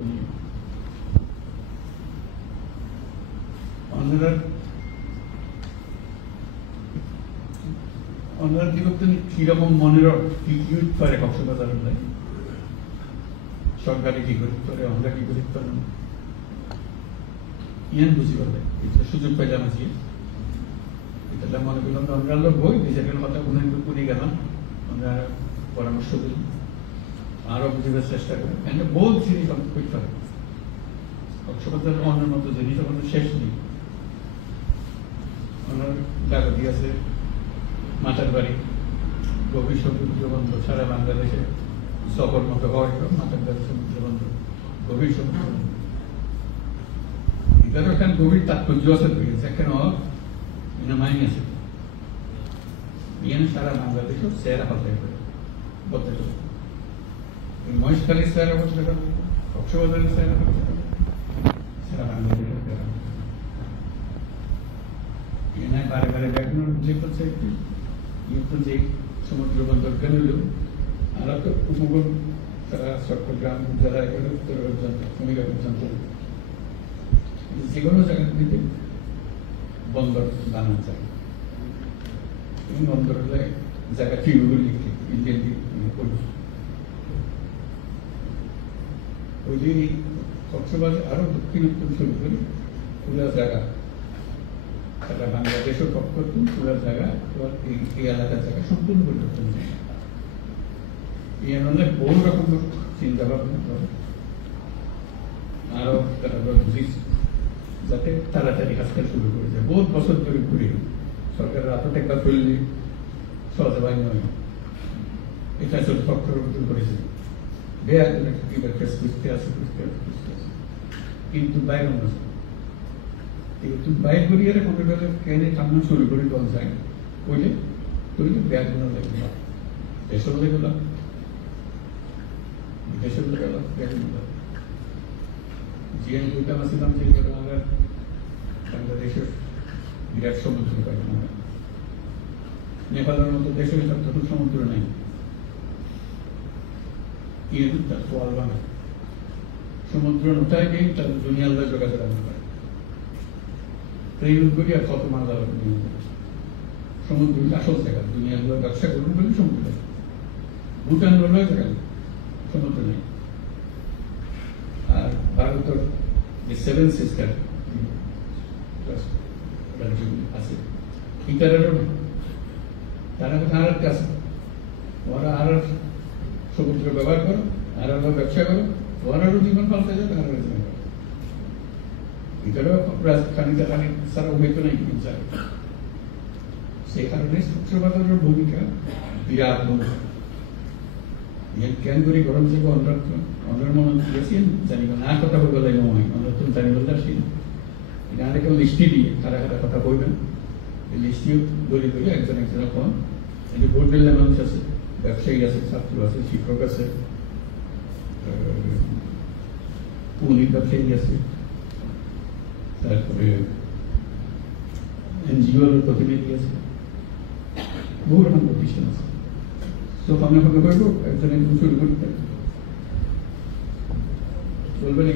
ওনারা কি করতেন, কিরকম মনের কি করে কক্সবাজার সরকারি কি করি করে, আমরা কি করি ইয়ান বুঝি পারবে, এটা সুযোগ পাইলাম আজকে। এটা মনে করলাম আমরা লোক বই নিজেদের কথা পুনে গেলাম, আমরা পরামর্শ দিই, আরো বুঝিবার চেষ্টা করি। বহু জিনিস করতে পারে কক্সবাজার অন্যের মতো জিনিস আমাদের শেষ নেই। ওনার ডাকাতি আছে, মাথার বাড়ি, গভীর সমুদ্র বন্দর, সারা বাংলাদেশে সফর মতো হয় মাথার বাড়ি সমুদ্র বন্দর, গভীর সমুদ্র বন্দর। এটারও এখানে গভীর তাৎপর্য আছে, এখানে মাইনি আছে, সারা বাংলাদেশও সেরা হতে পারে বলতে পারে। মহেশখালীর সেরা বলতে পারে, কক্সবাজারের সেরা বলতে পারে, সারা বাংলাদেশের সেরা। বারে বারে ব্যাকরণ যে করছে একটু যে সমুদ্র বন্দর কেন আর তো উপকূল চট্টগ্রাম জেলা এখানে উত্তর পর্যন্ত ভূমিকা পর্যন্ত যে কোনো জায়গাগুলিতে বন্দর বানানো যায়। এই বন্দর হলে জায়গা ফিরগুলি ইন্ডিয়ান ওই যে কক্সবাজার আরো দক্ষিণোত্তর শুরু করি পুরা জায়গা, সারা বাংলাদেশের পক্ষ পুরা জায়গা, এই এলাকার জায়গা সম্পূর্ণ পরিবর্তন হয়। এই আনন্দে বহু রকম চিন্তা ভাবনা করে, আরো তারা বুঝিস যাতে তাড়াতাড়ি কাজটা শুরু করে যায়। বহুত বছর ধরে ঘুরে সরকারের এত টাকা ফেললে সহজে বাই নয়, এটা আসলে পক্ষের করেছে খুঁজতে আছে কিন্তু বাইরে তুই বাইক করিয়ে কম্পিউটারে কেনে সামনে শুরু করে দল যায় কইলে কইলে ব্যাগ গুলো লাগবে দেশের লেগে গেল, বিদেশের লেগে গেল, ব্যাগ গুলো জিএন দুইটা আসছিলাম যে আমরা বাংলাদেশের বিরাট সমুদ্র পাই, নেপালের মতো দেশের তখন সমুদ্র নেই, সোয়াল বানা সমুদ্র নোটায় নেই, তার দুনিয়ার যোগাযোগ আনতে পারে। ট্রেন করি আর কত মাল সমুদ্র আসল জায়গা, দুনিয়ার ব্যবসা করুন বলে সমুদ্র, ভুটান বলে জায়গা সমুদ্র নেই। আর ভারতের যে সেভেন সিস্টার আছে ইটারেরও নেই, তারা আর কাছে ওরা আর সমুদ্র ব্যবহার করো, আর ব্যবসা করো, ওরারও জীবন পাল্টে যায়, তারা জীবন পাল্টে এটারও রাজধানীতে রানী ছাড়া হইতো নাই কিন্তু সেই কারণে কক্সবাজারের ভূমিকা বিরাট ভূমিকা। কেন করি গরম থেকে অন্যের মনে দিয়েছেন জানি না কথা বলবে নয়, অন্য তুমি জানি বলতে আসি না, এটা আরে কেউ লিস্টি দিয়ে কারা কারা কথা বলবেন, এই লিস্টিও বলি বলি একজন একজনের ফোন, এই ভোট দিলে মানুষ আছে, ব্যবসায়ী আছে, ছাত্র আছে, শিক্ষক আছে, পুলিশ ব্যবসায়ী আছে, তারপরে এনজিওর প্রতিনিধি আছে, বহু রকম প্রতিষ্ঠান আছে। তো আমরা ভাবে করবো একজন একজন শুরু করতে বলবেন